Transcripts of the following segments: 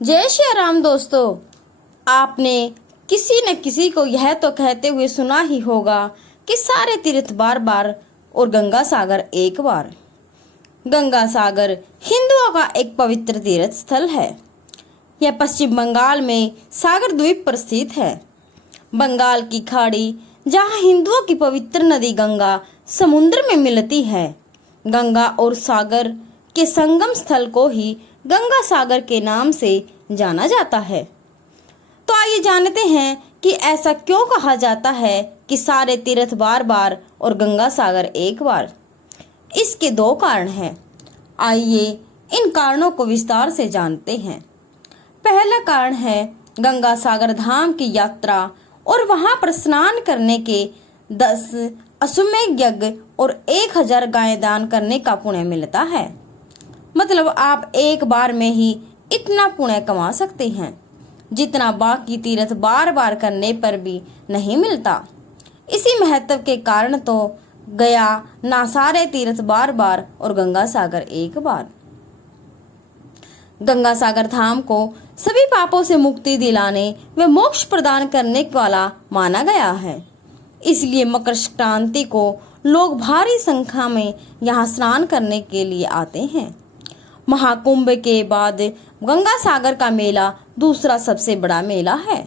जय श्री राम दोस्तों। आपने किसी न किसी को यह तो कहते हुए सुना ही होगा कि सारे तीर्थ बार बार और गंगा सागर एक बार। गंगा सागर हिंदुओं का एक पवित्र तीर्थ स्थल है। यह पश्चिम बंगाल में सागर द्वीप पर स्थित है। बंगाल की खाड़ी जहां हिंदुओं की पवित्र नदी गंगा समुद्र में मिलती है, गंगा और सागर के संगम स्थल को ही गंगा सागर के नाम से जाना जाता है। तो आइए जानते हैं कि ऐसा क्यों कहा जाता है कि सारे तीर्थ बार बार और गंगा सागर एक बार। इसके दो कारण हैं। आइए इन कारणों को विस्तार से जानते हैं। पहला कारण है गंगा सागर धाम की यात्रा और वहां पर स्नान करने के 10 अश्वमेध यज्ञ और 1000 गायें दान करने का पुण्य मिलता है। मतलब आप एक बार में ही इतना पुण्य कमा सकते हैं जितना बाकी तीर्थ बार बार करने पर भी नहीं मिलता। इसी महत्व के कारण तो गया ना सारे तीर्थ बार बार और गंगा सागर एक बार। गंगा सागर धाम को सभी पापों से मुक्ति दिलाने व मोक्ष प्रदान करने वाला माना गया है। इसलिए मकर संक्रांति को लोग भारी संख्या में यहाँ स्नान करने के लिए आते हैं। महाकुंभ के बाद गंगा सागर का मेला दूसरा सबसे बड़ा मेला है,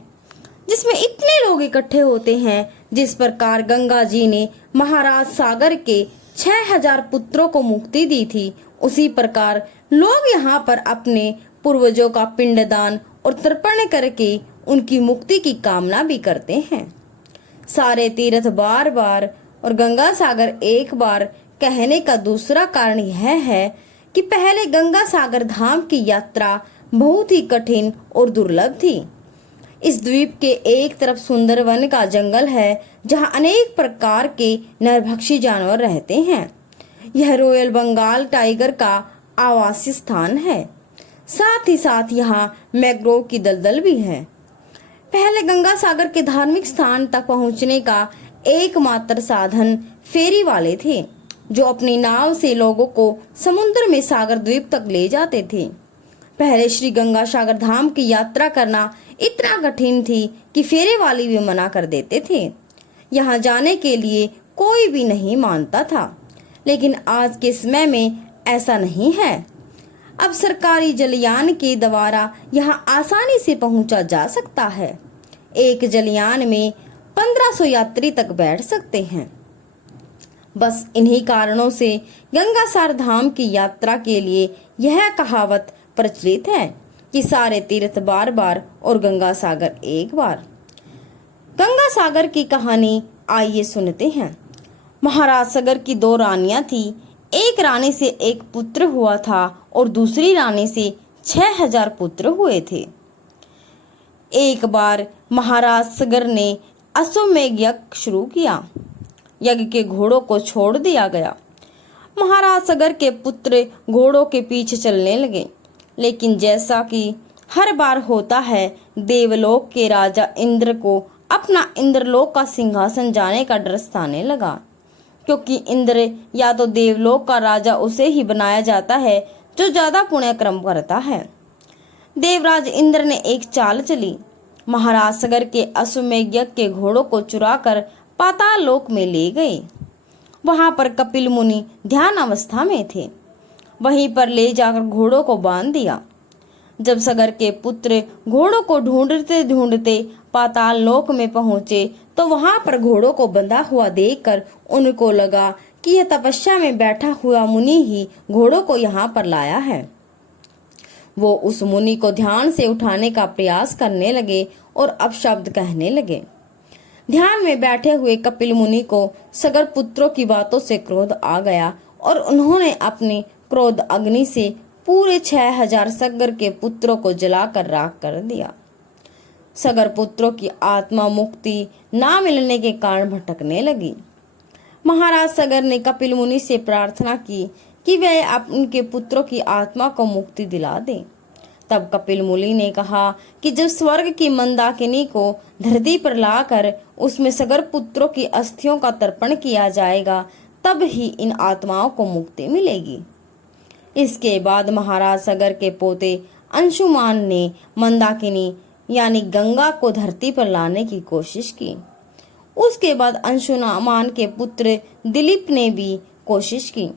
जिसमें इतने लोग इकट्ठे होते हैं। जिस प्रकार गंगा जी ने महाराज सागर के 6000 पुत्रों को मुक्ति दी थी, उसी प्रकार लोग यहाँ पर अपने पूर्वजों का पिंडदान और तर्पण करके उनकी मुक्ति की कामना भी करते हैं। सारे तीर्थ बार बार और गंगा सागर एक बार कहने का दूसरा कारण यह है कि पहले गंगा सागर धाम की यात्रा बहुत ही कठिन और दुर्लभ थी। इस द्वीप के एक तरफ सुंदर वन का जंगल है, जहां अनेक प्रकार के नरभक्षी जानवर रहते हैं। यह रॉयल बंगाल टाइगर का आवासीय स्थान है। साथ ही साथ यहाँ मैंग्रोव की दलदल भी है। पहले गंगा सागर के धार्मिक स्थान तक पहुँचने का एकमात्र साधन फेरी वाले थे, जो अपनी नाव से लोगों को समुद्र में सागर द्वीप तक ले जाते थे। पहले श्री गंगा सागर धाम की यात्रा करना इतना कठिन थी कि फेरे वाले भी मना कर देते थे। यहाँ जाने के लिए कोई भी नहीं मानता था। लेकिन आज के समय में ऐसा नहीं है। अब सरकारी जलयान के द्वारा यहाँ आसानी से पहुंचा जा सकता है। एक जलयान में 1500 यात्री तक बैठ सकते हैं। बस इन्हीं कारणों से गंगा सागर धाम की यात्रा के लिए यह कहावत प्रचलित है कि सारे तीर्थ बार बार और गंगा सागर एक बार। गंगा सागर की कहानी आइए सुनते हैं। महाराज सागर की 2 रानियां थी। एक रानी से एक पुत्र हुआ था और दूसरी रानी से 6000 पुत्र हुए थे। एक बार महाराज सागर ने अश्वमेध यज्ञ शुरू किया। यज्ञ के घोड़ों को छोड़ दिया गया। महाराज सागर के पुत्र घोड़ों के पीछे चलने लगे, लेकिन जैसा कि हर बार होता है, देवलोक के राजा इंद्र को अपना इंद्रलोक का सिंहासन जाने का डर सताने लगा, क्योंकि इंद्र या तो देवलोक का राजा उसे ही बनाया जाता है जो ज्यादा पुण्य कर्म करता है। देवराज इंद्र ने एक चाल चली। महाराज सागर के अश्वमेध यज्ञ के घोड़ों को चुराकर पाताल लोक में ले गए। वहां पर कपिल मुनि ध्यान अवस्था में थे। वहीं पर ले जाकर घोड़ों को बांध दिया। जब सागर के पुत्र घोड़ों को ढूंढते ढूंढते पाताल लोक में पहुंचे, तो वहां पर घोड़ों को बंधा हुआ देखकर उनको लगा कि यह तपस्या में बैठा हुआ मुनि ही घोड़ों को यहाँ पर लाया है। वो उस मुनि को ध्यान से उठाने का प्रयास करने लगे और अपशब्द कहने लगे। ध्यान में बैठे हुए कपिल मुनि को सागर पुत्रों की बातों से क्रोध आ गया और उन्होंने अपनी क्रोध अग्नि से पूरे 6000 सागर के पुत्रों को जलाकर राख कर दिया। सागर पुत्रों की आत्मा मुक्ति ना मिलने के कारण भटकने लगी। महाराज सागर ने कपिल मुनि से प्रार्थना की कि वह उनके पुत्रों की आत्मा को मुक्ति दिला दे। तब कपिल मुनि ने कहा कि जब स्वर्ग की मंदाकिनी को धरती पर लाकर उसमें सागर पुत्रों की अस्थियों का तर्पण किया जाएगा, तब ही इन आत्माओं को मुक्ति मिलेगी। इसके बाद महाराज सागर के पोते अंशुमान ने मंदाकिनी यानी गंगा को धरती पर लाने की कोशिश की। उसके बाद अंशुमान के पुत्र दिलीप ने भी कोशिश की,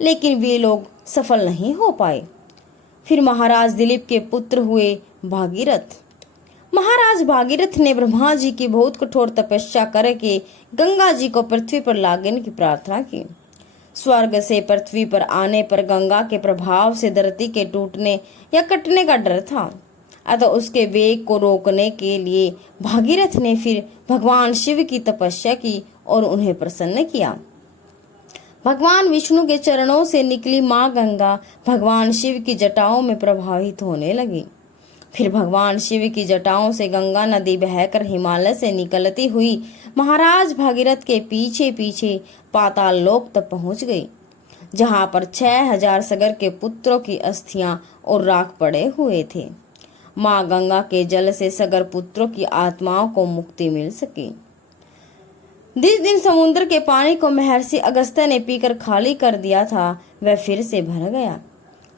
लेकिन वे लोग सफल नहीं हो पाए। फिर महाराज दिलीप के पुत्र हुए भागीरथ। महाराज भागीरथ ने ब्रह्मा जी की बहुत कठोर तपस्या करके गंगा जी को पृथ्वी पर लाने की प्रार्थना की। स्वर्ग से पृथ्वी पर आने पर गंगा के प्रभाव से धरती के टूटने या कटने का डर था, अतः उसके वेग को रोकने के लिए भागीरथ ने फिर भगवान शिव की तपस्या की और उन्हें प्रसन्न किया। भगवान विष्णु के चरणों से निकली मां गंगा भगवान शिव की जटाओं में प्रवाहित होने लगी। फिर भगवान शिव की जटाओं से गंगा नदी बहकर हिमालय से निकलती हुई महाराज भागीरथ के पीछे पीछे पाताल लोक तक पहुंच गई, जहां पर 6000 सगर के पुत्रों की अस्थियां और राख पड़े हुए थे। मां गंगा के जल से सगर पुत्रों की आत्माओं को मुक्ति मिल सकी। जिस दिन समुद्र के पानी को महर्षि अगस्त्य ने पीकर खाली कर दिया था, वह फिर से भर गया।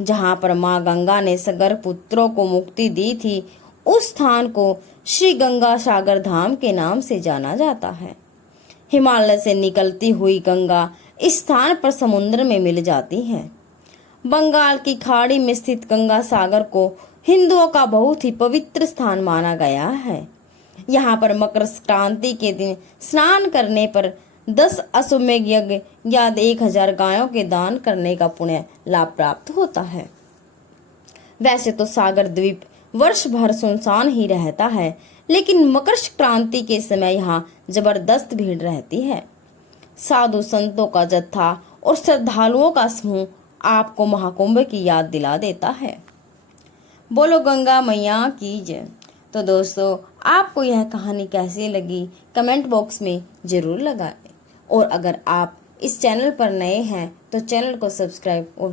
जहां पर मां गंगा ने सगर पुत्रों को मुक्ति दी थी, उस स्थान को श्री गंगा सागर धाम के नाम से जाना जाता है। हिमालय से निकलती हुई गंगा इस स्थान पर समुद्र में मिल जाती है। बंगाल की खाड़ी में स्थित गंगा सागर को हिंदुओं का बहुत ही पवित्र स्थान माना गया है। यहाँ पर मकर संक्रांति के दिन स्नान करने पर 10 अश्वमेध यज्ञ या 1000 गायों के दान करने का पुण्य लाभ प्राप्त होता है। वैसे तो सागर द्वीप वर्ष भर सुनसान ही रहता है, लेकिन मकर संक्रांति के समय यहाँ जबरदस्त भीड़ रहती है। साधु संतों का जत्था और श्रद्धालुओं का समूह आपको महाकुंभ की याद दिला देता है। बोलो गंगा मैया की जय। तो दोस्तों, आपको यह कहानी कैसी लगी कमेंट बॉक्स में जरूर लगाएं, और अगर आप इस चैनल पर नए हैं तो चैनल को सब्सक्राइब और